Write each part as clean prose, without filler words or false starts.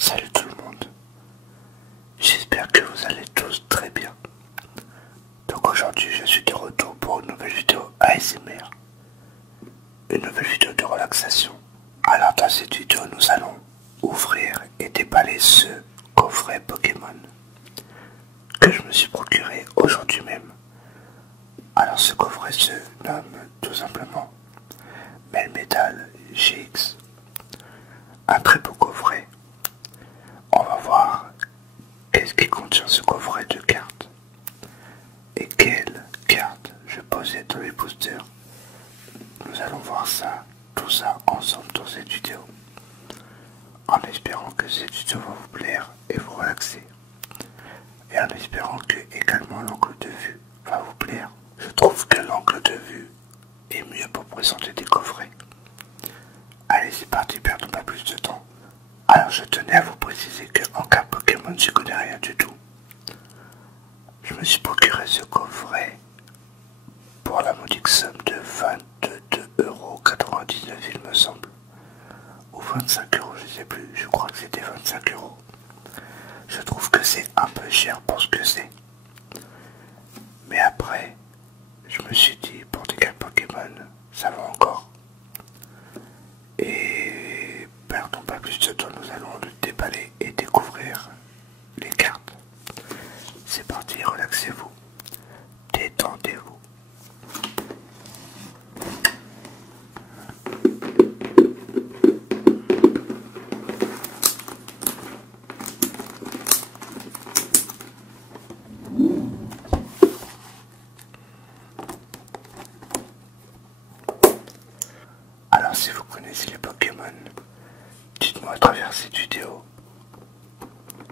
Salut tout le monde, j'espère que vous allez tous très bien. Donc aujourd'hui je suis de retour pour une nouvelle vidéo ASMR, une nouvelle vidéo de relaxation. Alors dans cette vidéo nous allons ouvrir et déballer ce coffret Pokémon que je me suis procuré aujourd'hui même. Alors ce coffret se nomme tout simplement Melmetal GX, un très beau coffret. On va voir qu'est-ce qui contient ce coffret de cartes et quelles cartes je possède dans les boosters. Nous allons voir ça, tout ça ensemble dans cette vidéo, en espérant que cette vidéo va vous plaire et vous relaxer, et en espérant que également l'angle de vue va vous plaire. Je trouve que l'angle de vue est mieux pour présenter des coffrets. Allez, c'est parti, perdons pas plus de temps. Alors je tenais à vous préciser que en cas Pokémon je connais rien du tout. Je me suis procuré ce coffret pour la modique somme de 22,99 € il me semble. Ou 25 €, je sais plus, je crois que c'était 25 €. Je trouve que c'est un peu cher pour ce que c'est. Mais après, je me suis dit pour des cartes Pokémon, ça va encore. Et perdons pas plus de temps, nous allons le déballer et découvrir les cartes. C'est parti, relaxez-vous, détendez-vous. Alors si vous connaissez les Pokémon, dites-moi à travers cette vidéo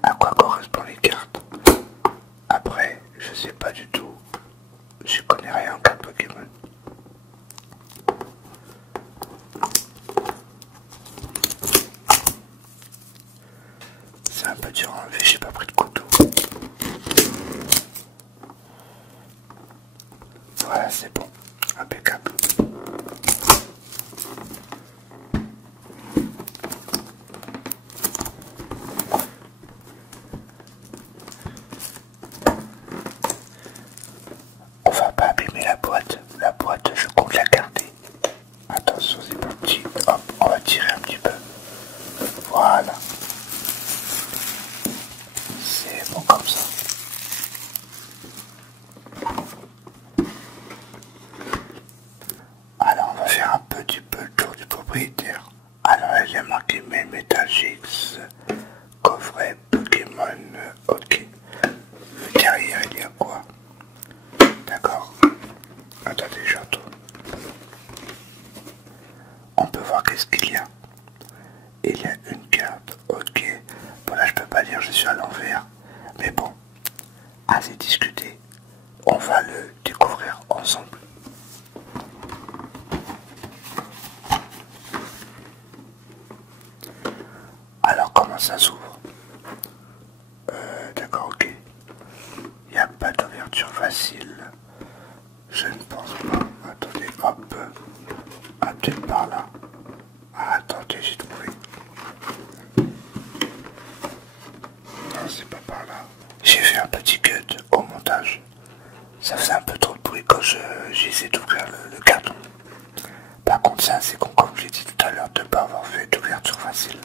à quoi correspondent les cartes. Après, je sais pas du tout, je connais rien en cartes Pokémon. C'est un peu dur à enlever, j'ai pas pris de couteau. Voilà, c'est bon, impeccable. On va pas abîmer la boîte je compte la garder. Attention, c'est parti, hop, on va tirer un petit peu. Voilà. C'est bon comme ça. Alors on va faire un petit peu le tour du propriétaire. Alors il y a marqué Melmetal GX, coffret Pokémon, ok. Derrière il y a quoi? D'accord. Attendez, j'entends. On peut voir qu'est-ce qu'il y a. Il y a une carte, ok. Bon là je peux pas lire, je suis à l'envers. Mais bon, assez discuté. On va le découvrir ensemble. Alors comment ça s'ouvre? D'accord, ok. Il n'y a pas d'ouverture facile. Je ne pense pas. Attendez, hop. Ah, peut-être par là. Ah, attendez, j'ai trouvé. Non, c'est pas par là. J'ai fait un petit cut au montage. Ça faisait un peu trop de bruit quand j'ai essayé d'ouvrir le carton. Par contre, c'est assez con, comme j'ai dit tout à l'heure, de ne pas avoir fait d'ouverture facile.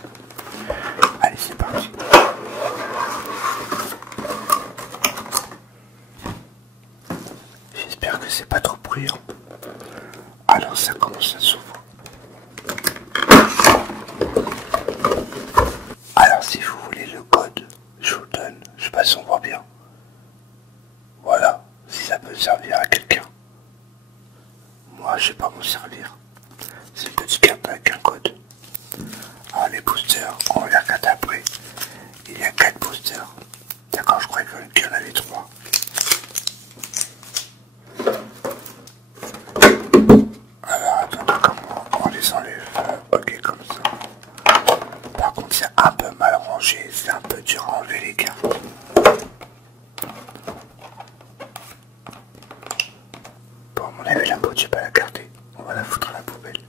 Allez, c'est parti. J'espère que c'est pas trop bruyant. Alors ça commence à s'ouvrir. Alors si vous voulez le code, je vous donne. Je sais pas si on voit bien. Voilà, si ça peut servir à quelqu'un. Moi je sais pas m'en servir. C'est une petite carte avec un code. Alors les boosters, on va les regarder après. Il y a 4 boosters. D'accord, je croyais que qu'il y en avait 3. Alors attendez comment on les enlève. Ok, comme ça. Par contre c'est un peu mal rangé, c'est un peu dur à enlever les cartes. Bon, à mon avis la peau, je vais pas la garder. On va la foutre à la poubelle.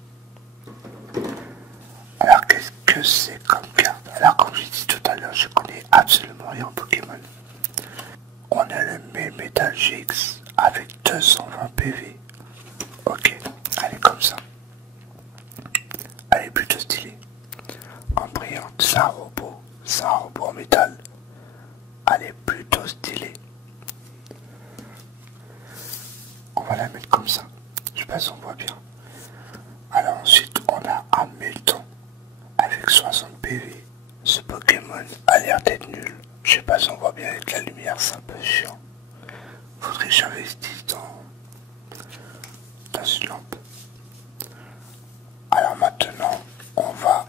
Alors qu'est-ce que c'est comme carte? Alors comme j'ai dit tout à l'heure, je connais absolument rien en Pokémon. On a le Melmetal GX avec 220 PV. Ok, elle est comme ça. Elle est plutôt stylée. En brillante, c'est un robot. C'est un robot en métal. Elle est plutôt stylée. On va la mettre comme ça. Je sais pas si on voit bien. Alors ensuite, on a un Melton avec 60 PV. Ce Pokémon a l'air d'être nul. Je sais pas si on voit bien avec la lumière, c'est un peu chiant. Faudrait que j'investisse dans une lampe. Alors maintenant, on va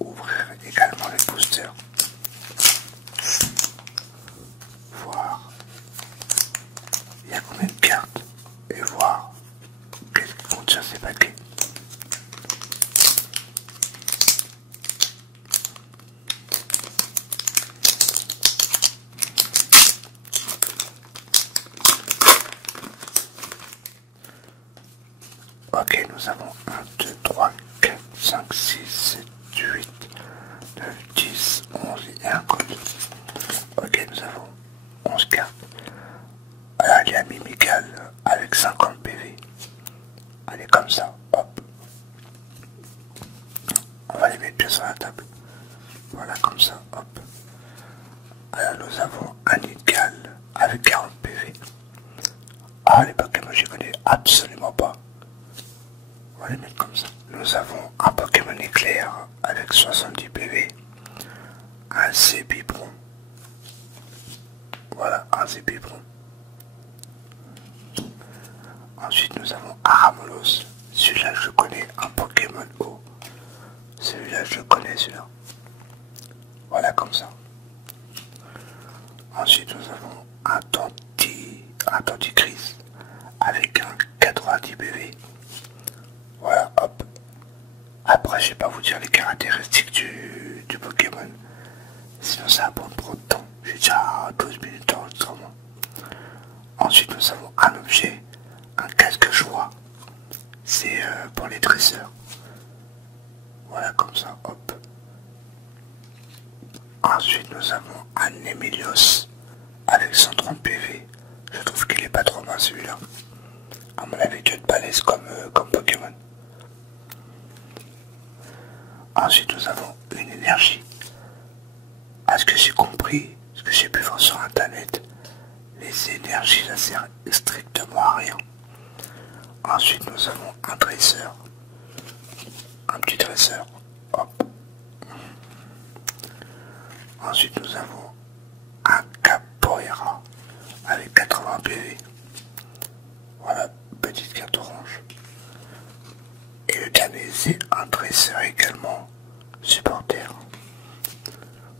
ouvrir également les boosters. Voir il y a combien de cartes et voir qu'est-ce qui contient ces paquets. Ok, nous avons 1, 2, 3, 4, 5, 6, 7, 8, 9, 10, 11 et un code. Ok, nous avons 11 cartes. Alors, il y a Mimigal avec 50 PV. Elle est comme ça, hop. On va les mettre bien sur la table. Voilà, comme ça, hop. Alors, nous avons un Nidgal avec 40 PV. Ah, les Pokémon, je connais absolument pas. On va les mettre comme ça. Nous avons un Pokémon éclair avec 70 PV. Un Zébibron. Voilà, un Zébibron. Ensuite, nous avons un Aramolos. Celui-là, je connais. Un Pokémon eau. Celui-là, je connais, celui-là. Voilà, comme ça. Ensuite, nous avons un Denticris avec un 90 PV. Voilà, hop. Après, je vais pas vous dire les caractéristiques du Pokémon. Sinon, ça va prendre trop de temps. J'ai déjà 12 minutes d'enregistrement. Ensuite, nous avons un objet, un casque joie. C'est pour les dresseurs. Voilà, comme ça, hop. Ensuite, nous avons un Emilios avec 130 PV. Je trouve qu'il est pas trop mal celui-là. À mon avis, il doit être balèze comme Pokémon. Ensuite, nous avons une énergie. À ce que j'ai compris, ce que j'ai pu voir sur internet, les énergies, ça sert strictement à rien. Ensuite, nous avons un dresseur. Un petit dresseur. Hop. Ensuite, nous avons un Capoeira avec 80 PV. Voilà, petite carte orange. Et le dernier, c'est un dresseur également, supporter.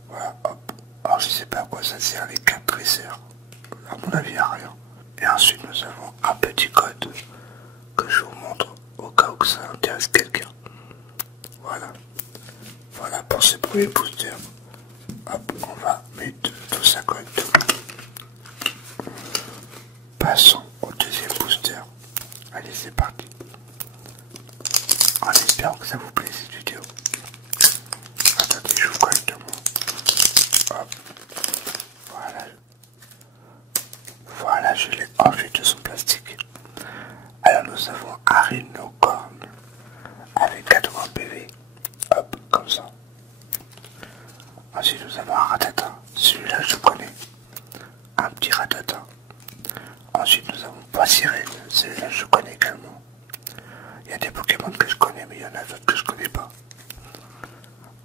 Voilà, hop. Alors, je sais pas à quoi ça sert les 4 dresseurs. À mon avis, à rien. Et ensuite, nous avons un petit code que je vous montre au cas où ça intéresse quelqu'un. Voilà. Voilà pour ce premier booster. Hop, on va mettre tout ça correctement. Passons au deuxième booster. Allez, c'est parti. En espérant que ça vous plaît cette vidéo. Attendez, je vous correctement. Hop. Voilà. Voilà, je l'ai enlevé de son plastique. Alors nous avons un Rhinocorn avec 80 PV. Hop, comme ça. Ensuite nous avons un Ratata. Celui-là je connais. Un petit Ratata. Ensuite nous avons Passirène. Celui-là je connais également. Il y a des Pokémon que je connais mais il y en a d'autres que je connais pas.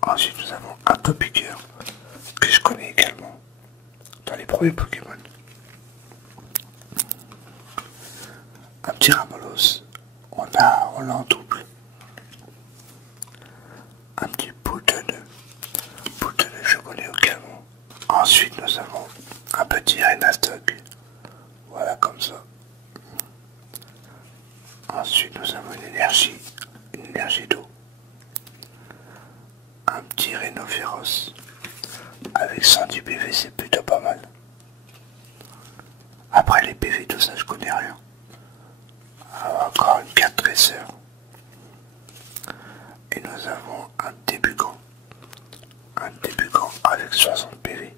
Ensuite nous avons un Topiqueur que je connais également dans les premiers Pokémon. Un petit Ramolos, on l'a en double. Un petit Boutonneux, je connais également. Ensuite nous avons un petit petit Renastock. Voilà comme ça. Ensuite nous avons une énergie d'eau. Un petit Rhino féroce. Avec 110 PV c'est plutôt pas mal. Après les PV tout ça je connais rien. Alors, encore une carte tresseur. Et nous avons un débutant. Un débutant avec 60 PV.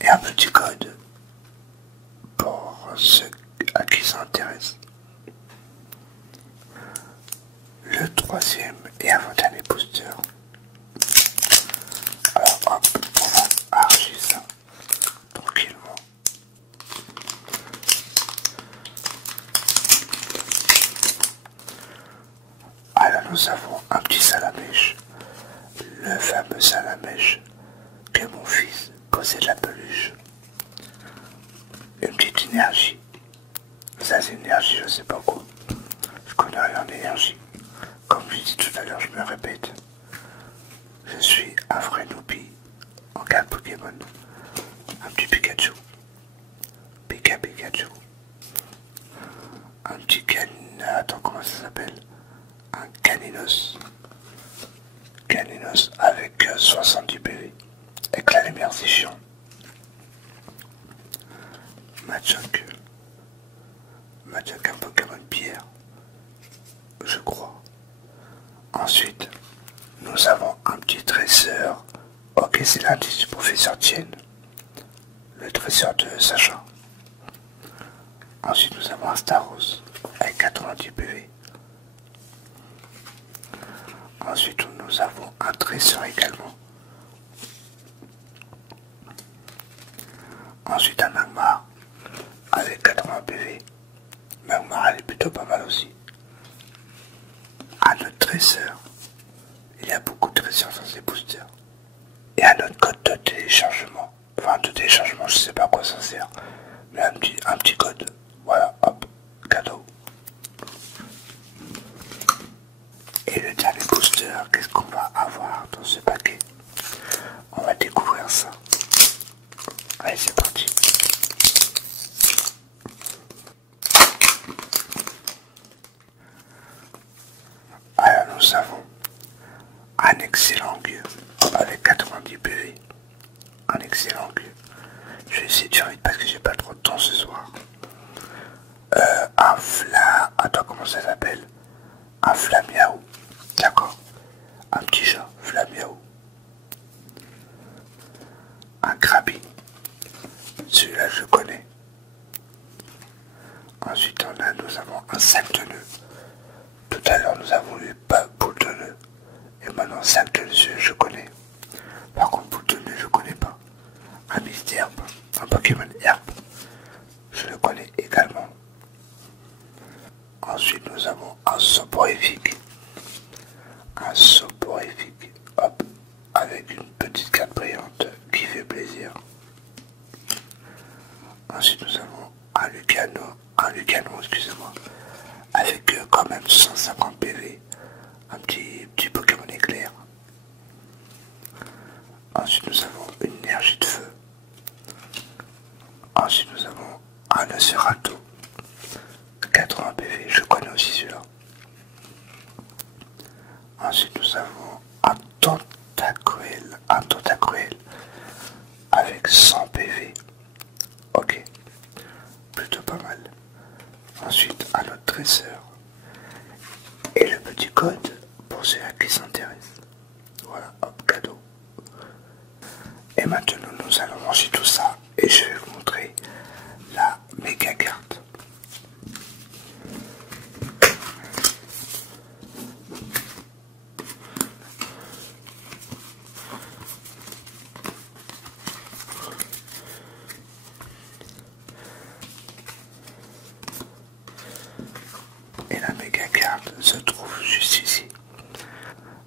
Et un petit code pour ceux à qui ça intéresse. Le troisième et avant-dernier booster. Alors hop, on va arracher ça tranquillement. Alors nous avons un petit salamèche. Le fameux salamèche que mon fils possède la peluche. Une petite énergie. Ça c'est une énergie, je sais pas quoi. Je connais rien en énergie. Comme je dis tout à l'heure, je me répète. Je suis un vrai noobie en carte Pokémon. Un petit Pikachu. Pikachu. Un petit attends, comment ça s'appelle? Un Caninos. Caninos avec 70 PV. Avec la lumière, c'est chiant. Machoke. Machoke, un Pokémon pierre. Je crois. Ensuite, nous avons un petit tresseur. Ok, c'est l'indice du professeur Tien. Le tresseur de Sacha. Ensuite, nous avons un Staros avec 90 PV. Ensuite, nous avons un tresseur également. Ensuite, un Magmar avec 80 PV. Magmar, elle est plutôt pas mal aussi. Un autre tresseur. Il y a beaucoup de tresseurs dans ces boosters. Et un autre code de téléchargement. Enfin, de téléchargement, je sais pas à quoi ça sert. Mais un petit code. Voilà, hop, cadeau. Et le dernier booster, qu'est-ce qu'on va avoir dans ce paquet? On va découvrir ça. Allez, c'est parti. Alors, nous avons un excellent gueux avec 90 PV. Un excellent gueux. Je vais essayer de faire vite parce que j'ai pas trop de temps ce soir. Un fla... Attends, comment ça s'appelle? Un flamiaou. D'accord. Un petit chat, flamiaou. Un krabi. Celui-là, je connais. Ensuite, nous avons un sac de nœuds. Tout à l'heure, nous avons eu pas boule de nœuds. Et maintenant, sac de nœuds, je connais. Par contre, boule de nœuds, je connais pas. Un mystère, un Pokémon herbe. Je le connais également. Ensuite, nous avons un soporifique. Un soporifique, hop, avec une petite carte brillante qui fait plaisir. Ensuite, nous avons un Lucano, excusez-moi, avec quand même 150 PV, un petit Pokémon éclair. Ensuite, nous avons une énergie de feu. Ensuite, nous avons un Ocerato, 80 PV, je connais aussi celui-là. Ensuite, nous avons un Tentacruel avec 100 PV. Ok, plutôt pas mal. Ensuite, un autre tresseur. Et le petit code pour ceux à qui s'intéressent. Voilà, hop, cadeau. Et maintenant, nous allons manger tout ça et je vais vous montrer la méga carte. Et la méga carte se trouve juste ici.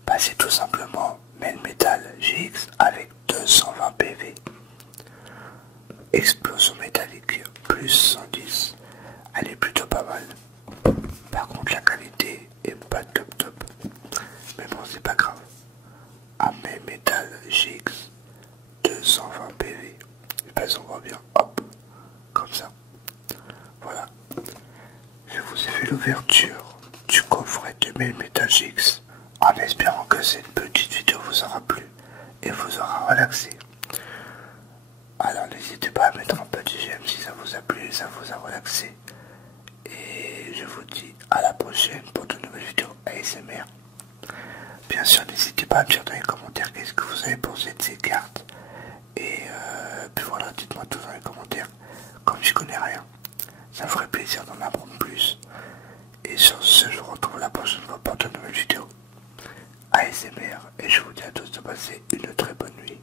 Bah, c'est tout simplement Melmetal GX avec 220 PV. Explosion métallique plus 110. Elle est plutôt pas mal. Par contre la qualité est pas top. Mais bon, c'est pas grave. Un Melmetal GX 220 PV. Je sais pas ouais, on voit bien. Hop, comme ça. Voilà. Je vous ai fait l'ouverture du coffret 2000 MetaGX en espérant que cette petite vidéo vous aura plu et vous aura relaxé. Alors n'hésitez pas à mettre un petit j'aime si ça vous a plu et ça vous a relaxé. Et je vous dis à la prochaine pour de nouvelles vidéos ASMR. Bien sûr, n'hésitez pas à me dire dans les commentaires qu'est-ce que vous avez pensé de ces cartes. Et puis voilà, dites-moi tout dans les commentaires. Comme je connais rien, ça me ferait plaisir d'en apprendre plus. Et sur ce, je vous retrouve la prochaine fois pour de nouvelles vidéos ASMR. Et je vous dis à tous de passer une très bonne nuit.